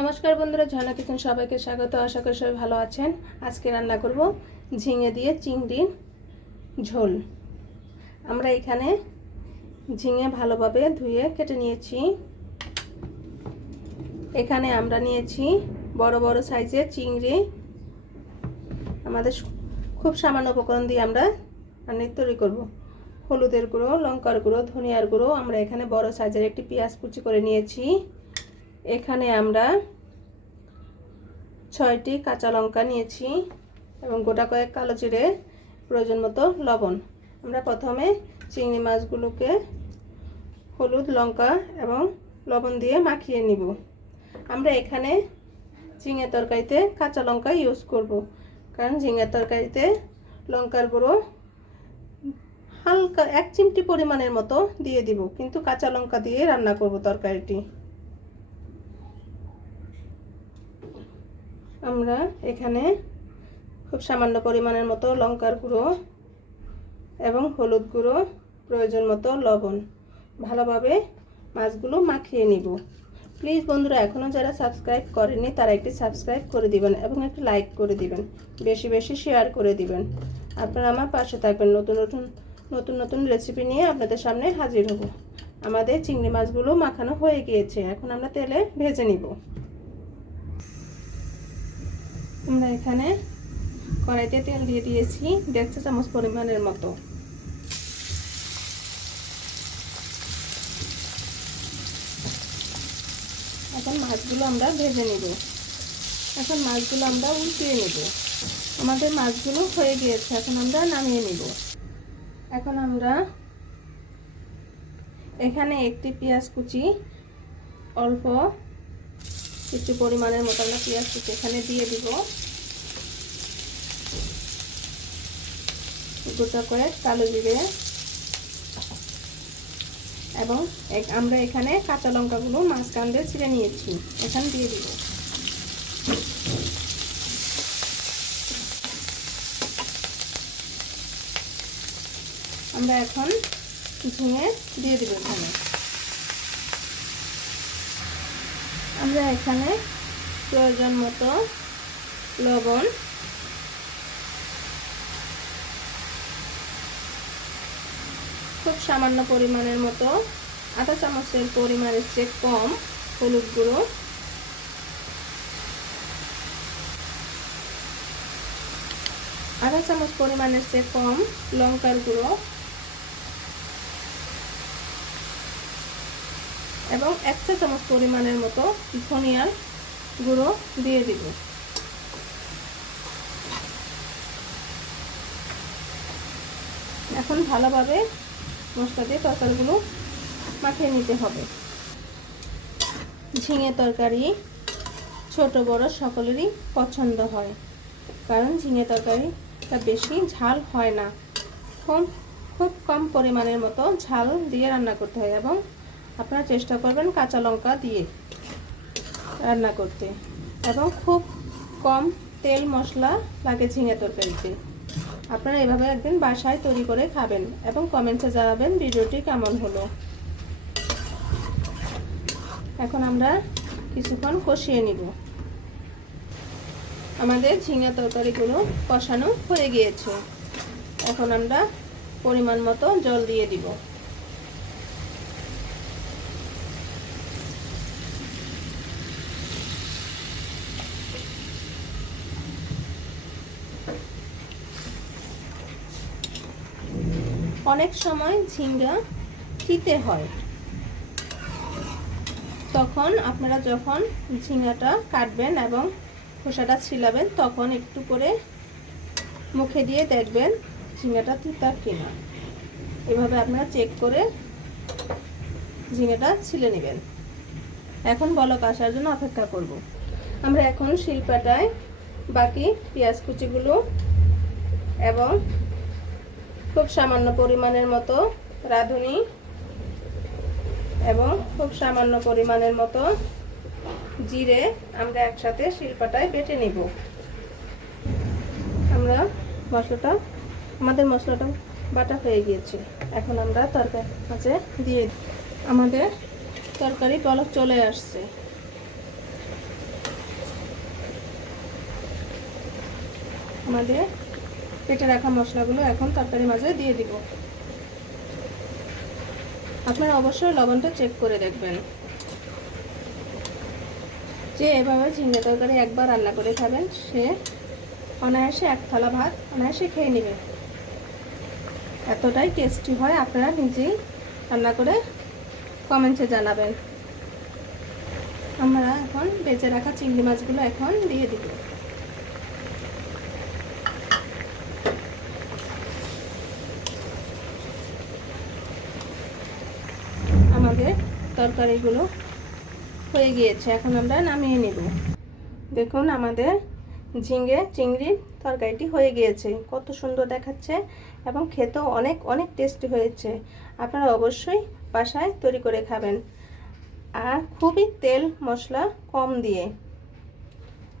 নমস্কার বন্ধুরা ঝর্ণা কিচেন সবাইকে স্বাগত। আশা করি সবাই ভালো আছেন। আজকে রান্না করব ঝিঙে দিয়ে চিংড়ির ঝোল। আমরা এখানে ঝিঙে ভালোভাবে ধুয়ে কেটে নিয়েছি। এখানে আমরা নিয়েছি বড় বড় সাইজের চিংড়ি। আমাদের খুব সামান্য উপকরণ দিয়ে আমরা রান্না তৈরি করব। হলুদের গুঁড়ো, লঙ্কার গুঁড়ো, ধনিয়ার গুঁড়ো আমরা এখানে বড় সাইজের একটি পেঁয়াজ কুচি করে নিয়েছি। এখানে আমরা ছয়টি কাঁচা লঙ্কা নিয়েছি এবং গোটা কয়েক কালো জিরে প্রয়োজন মতো লবণ। আমরা প্রথমে চিংড়ি মাছগুলোকে হলুদ লঙ্কা এবং লবণ দিয়ে মাখিয়ে নিব। আমরা এখানে ঝিঙে তরকারিতে কাঁচা লঙ্কা ইউজ করব, কারণ ঝিঙে তরকারিতে লঙ্কার গুঁড়ো হালকা এক চিমটি পরিমাণের মতো দিয়ে দিব, কিন্তু কাঁচা লঙ্কা দিয়ে রান্না করব তরকারিটি। আমরা এখানে খুব সামান্য পরিমাণের মতো লঙ্কার গুঁড়ো এবং হলুদ গুঁড়ো, প্রয়োজন মতো লবণ ভালোভাবে মাছগুলো মাখিয়ে নিব। প্লিজ বন্ধুরা এখনও যারা সাবস্ক্রাইব করেনি তারা একটি সাবস্ক্রাইব করে দিবেন এবং একটি লাইক করে দিবেন। বেশি বেশি শেয়ার করে দিবেন। আপনারা আমার পাশে থাকবেন নতুন নতুন নতুন নতুন রেসিপি নিয়ে আপনাদের সামনে হাজির হব। আমাদের চিংড়ি মাছগুলো মাখানো হয়ে গিয়েছে। এখন আমরা তেলে ভেজে নিব। আমরা এখানে কড়াইতে তেল দিয়ে দিয়েছি দেড় চা চামচ পরিমাণের মতো। এখন মাছগুলো আমরা ভেজে নেব। এখন মাছগুলো আমরা উল্টিয়ে নেব। আমাদের মাছগুলো হয়ে গিয়েছে, এখন আমরা নামিয়ে নেব। এখন আমরা এখানে একটি পেঁয়াজ কুচি অল্প কিছু পরিমাণের মতো আমরা পেঁয়াজ কুচি এখানে দিয়ে দিব। গোটা করে কালো জিরে। এবং আমরা এখানে কাঁচা লঙ্কাগুলো মাঝখান দিয়ে ছিঁড়ে নিয়েছি। এখানে দিয়ে দিব। আমরা এখন ঝিঙে দিয়ে দিব এখানে। আমরা এখানে প্রয়োজন মতো লবণ খুব সামান্য পরিমাণের মতো আধা চামচের পরিমাণের চেয়ে কম হলুদ গুঁড়ো। আধা চামচ পরিমাণের চেয়ে কম লঙ্কার গুঁড়ো। এবং এক চা চামচ পরিমাণের মতো ধনিয়ার গুঁড়ো দিয়ে দিব। এখন ভালোভাবে মশলা দিয়ে তরকারিগুলো মাখিয়ে নিতে হবে। ঝিঙে তরকারি ছোট, বড় সকলেরই পছন্দ হয়, কারণ ঝিঙে তরকারিটা বেশি ঝাল হয় না। খুব খুব কম পরিমাণের মতো ঝাল দিয়ে রান্না করতে হয় এবং আপনারা চেষ্টা করবেন কাঁচা লঙ্কা দিয়ে রান্না করতে। এবং খুব কম তেল মশলা লাগে ঝিঙে তরকারিতে। আপনারা এভাবে একদিন বাসায় তৈরি করে খাবেন এবং কমেন্টসে জানাবেন ভিডিওটি কেমন হলো। এখন আমরা কিছুক্ষণ কষিয়ে নিব। আমাদের ঝিঙে তরকারিগুলো কষানো হয়ে গিয়েছে। এখন আমরা পরিমাণ মতো জল দিয়ে দিব। অনেক সময় ঝিঙ্গা তিতে হয়। তখন আপনারা যখন ঝিঙ্গাটা কাটবেন এবং খোসাটা ছিলাবেন, তখন একটু করে মুখে দিয়ে দেখবেন ঝিঙ্গাটা তিতা কিনা। এভাবে আপনারা চেক করে ঝিঙ্গাটা ছিলে নেবেন। এখন বলক আসার জন্য অপেক্ষা করব। আমরা এখন শিল্পাটায় বাকি পেঁয়াজ কুচিগুলো এবং খুব সামান্য পরিমাণের মতো রাঁধুনি এবং খুব সামান্য পরিমাণের মতো জিরে আমরা একসাথে শিল্পাটায় বেটে নিব। আমরা মশলাটা, আমাদের মশলাটা বাটা হয়ে গিয়েছে। এখন আমরা তরকারি মাঝে দিয়ে আমাদের তরকারি পলক চলে আসছে। আমাদের কেটে রাখা মশলাগুলো এখন তরকারি মাঝে দিয়ে দিব। আপনারা অবশ্যই লবণটা চেক করে দেখবেন। যে এভাবে ঝিঙ্গে তরকারি একবার রান্না করে খাবেন, সে অনায়াসে এক থালা ভাত অনায়াসে খেয়ে নেবে। এতটাই টেস্টি হয়, আপনারা নিজেই রান্না করে কমেন্টে জানাবেন। আমরা এখন বেঁচে রাখা চিংড়ি মাছগুলো এখন দিয়ে দিব আমাদের তরকারিগুলো হয়ে গিয়েছে। এখন আমরা নামিয়ে নেব। দেখুন আমাদের ঝিঙে চিংড়ির তরকারিটি হয়ে গিয়েছে। কত সুন্দর দেখাচ্ছে এবং খেতেও অনেক অনেক টেস্টি হয়েছে। আপনারা অবশ্যই বাসায় তৈরি করে খাবেন। আর খুবই তেল মশলা কম দিয়ে।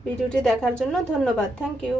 ভিডিওটি দেখার জন্য ধন্যবাদ। Thank you.